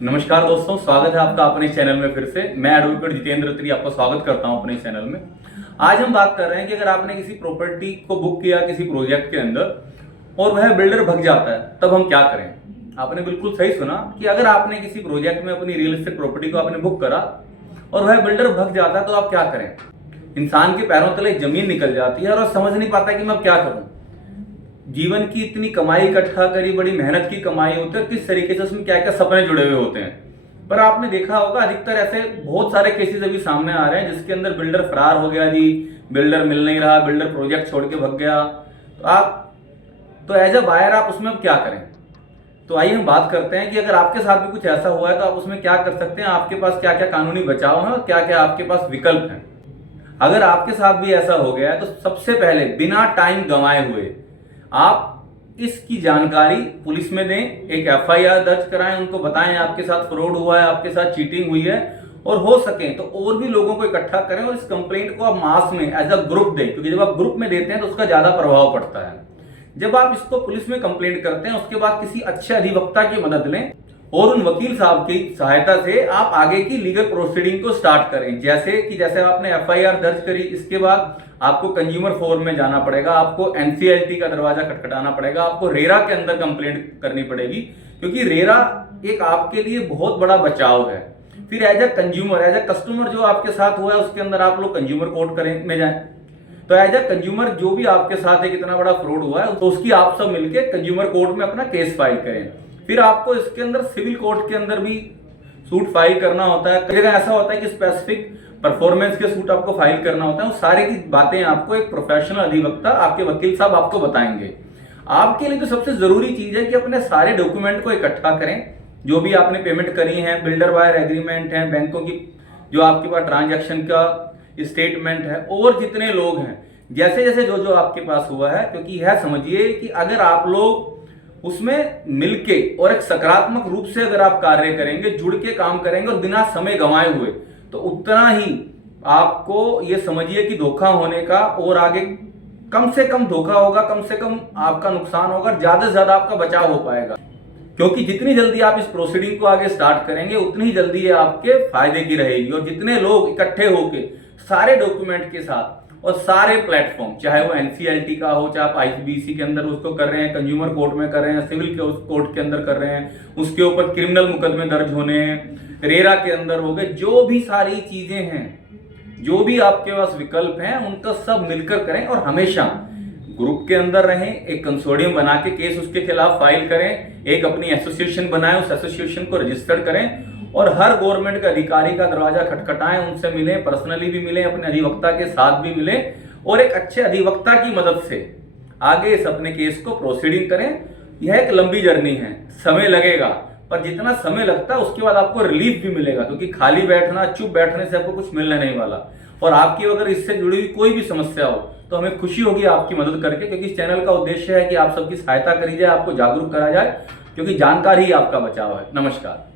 नमस्कार दोस्तों, स्वागत है आपका अपने चैनल में। फिर से मैं एडवोकेट जितेंद्र त्री आपका स्वागत करता हूं अपने चैनल में। आज हम बात कर रहे हैं कि अगर आपने किसी प्रॉपर्टी को बुक किया किसी प्रोजेक्ट के अंदर और वह बिल्डर भग जाता है तब हम क्या करें। आपने बिल्कुल सही सुना कि अगर आपने किसी प्रोजेक्ट में अपनी रियल एस्टेट प्रॉपर्टी को आपने बुक करा और वह बिल्डर भग जाता है तो आप क्या करें। इंसान के पैरों तले जमीन निकल जाती है और वह समझ नहीं पाता कि मैं अब क्या करूं। जीवन की इतनी कमाई इकट्ठा करी, बड़ी मेहनत की कमाई होती है, किस तरीके से उसमें क्या क्या सपने जुड़े हुए होते हैं। पर आपने देखा होगा अधिकतर ऐसे बहुत सारे केसेस अभी सामने आ रहे हैं जिसके अंदर बिल्डर फरार हो गया जी, बिल्डर मिल नहीं रहा, बिल्डर प्रोजेक्ट छोड़ के भग गया। तो एज अ बायर आप उसमें अब क्या करें। तो आइए हम बात करते हैं कि अगर आपके साथ भी कुछ ऐसा हुआ है तो आप उसमें क्या कर सकते हैं, आपके पास क्या क्या कानूनी बचाव है और क्या क्या आपके पास विकल्प हैं। अगर आपके साथ भी ऐसा हो गया है तो सबसे पहले बिना टाइम गंवाए हुए आप इसकी जानकारी पुलिस में दें, एक एफआईआर दर्ज कराएं, उनको बताएं आपके साथ फ्रॉड हुआ है, आपके साथ चीटिंग हुई है, और हो सके तो और भी लोगों को इकट्ठा करें और इस कंप्लेंट को आप मास में एज अ ग्रुप दें, क्योंकि जब आप ग्रुप में देते हैं तो उसका ज्यादा प्रभाव पड़ता है। जब आप इसको पुलिस में कंप्लेंट करते हैं उसके बाद किसी अच्छे अधिवक्ता की मदद लें और उन वकील साहब की सहायता से आप आगे की लीगल प्रोसीडिंग को स्टार्ट करें। जैसे आपने एफआईआर दर्ज करी, इसके बाद आपको कंज्यूमर फोरम में जाना पड़ेगा, आपको एनसीएलटी का दरवाजा खटखटाना पड़ेगा, आपको रेरा के अंदर कंप्लेंट करनी पड़ेगी, क्योंकि रेरा एक आपके लिए बहुत बड़ा बचाव है। फिर as a consumer, as a customer जो आपके साथ हुआ है उसके अंदर आप लोग कंज्यूमर कोर्ट में जाएं। तो एज अ कंज्यूमर जो भी आपके साथ एक इतना बड़ा फ्रॉड हुआ है तो उसकी आप सब मिलकर कंज्यूमर कोर्ट में अपना केस फाइल करें। फिर आपको इसके अंदर सिविल कोर्ट के अंदर भी सूट फाइल करना होता है। कई जगह ऐसा होता है कि स्पेसिफिक परफॉर्मेंस के सूट आपको फाइल करना होता है। वो सारी की बातें आपको एक प्रोफेशनल अधिवक्ता, आपके वकील साहब आपको बताएंगे। आपके लिए तो सबसे जरूरी चीज है कि अपने सारे डॉक्यूमेंट को इकट्ठा करें, जो भी आपने पेमेंट करी है, बिल्डर बायर एग्रीमेंट है, बैंकों की जो आपके पास ट्रांजैक्शन का स्टेटमेंट है, और जितने लोग हैं जैसे जैसे जो आपके पास हुआ है। क्योंकि यह समझिए कि अगर आप लोग उसमें मिलके और एक सकारात्मक रूप से अगर आप कार्य करेंगे, जुड़ के काम करेंगे और बिना समय गंवाए हुए, तो उतना ही आपको ये समझिए कि धोखा होने का और आगे कम से कम धोखा होगा, कम से कम आपका नुकसान होगा, ज्यादा से ज्यादा आपका बचाव हो पाएगा। क्योंकि जितनी जल्दी आप इस प्रोसीडिंग को आगे स्टार्ट करेंगे उतनी ही जल्दी ये आपके फायदे की रहेगी। और जितने लोग इकट्ठे होके सारे डॉक्यूमेंट के साथ और सारे प्लेटफॉर्म, चाहे वो एनसीएलटी का हो, चाहे आप आईसीबीसी के अंदर उसको कर रहे हैं, कंज्यूमर कोर्ट में कर रहे हैं, सिविल के कोर्ट के अंदर कर रहे हैं, उसके ऊपर क्रिमिनल मुकदमे दर्ज होने हैं, रेरा के अंदर हो गए, जो भी सारी चीजें हैं, जो भी आपके पास विकल्प हैं, उनका सब मिलकर करें और हमेशा ग्रुप के अंदर रहें। एक कंसोर्डियम बना के केस उसके खिलाफ फाइल करें, एक अपनी एसोसिएशन बनाएं, उस एसोसिएशन को रजिस्टर्ड करें और हर गवर्नमेंट के अधिकारी का दरवाजा खटखटाएं, उनसे मिलें, पर्सनली भी मिलें, अपने अधिवक्ता के साथ भी मिलें और एक अच्छे अधिवक्ता की मदद से आगे इस अपने केस को प्रोसीडिंग करें। यह एक लंबी जर्नी है, समय लगेगा, पर जितना समय लगता है उसके बाद आपको रिलीफ भी मिलेगा, क्योंकि खाली बैठना, चुप बैठने से आपको कुछ मिलने नहीं वाला। और आपकी अगर इससे जुड़ी हुई कोई भी समस्या हो तो हमें खुशी होगी आपकी मदद करके, क्योंकि इस चैनल का उद्देश्य है कि आप सबकी सहायता करी जाए, आपको जागरूक करा जाए, क्योंकि जानकारी ही आपका बचाव है। नमस्कार।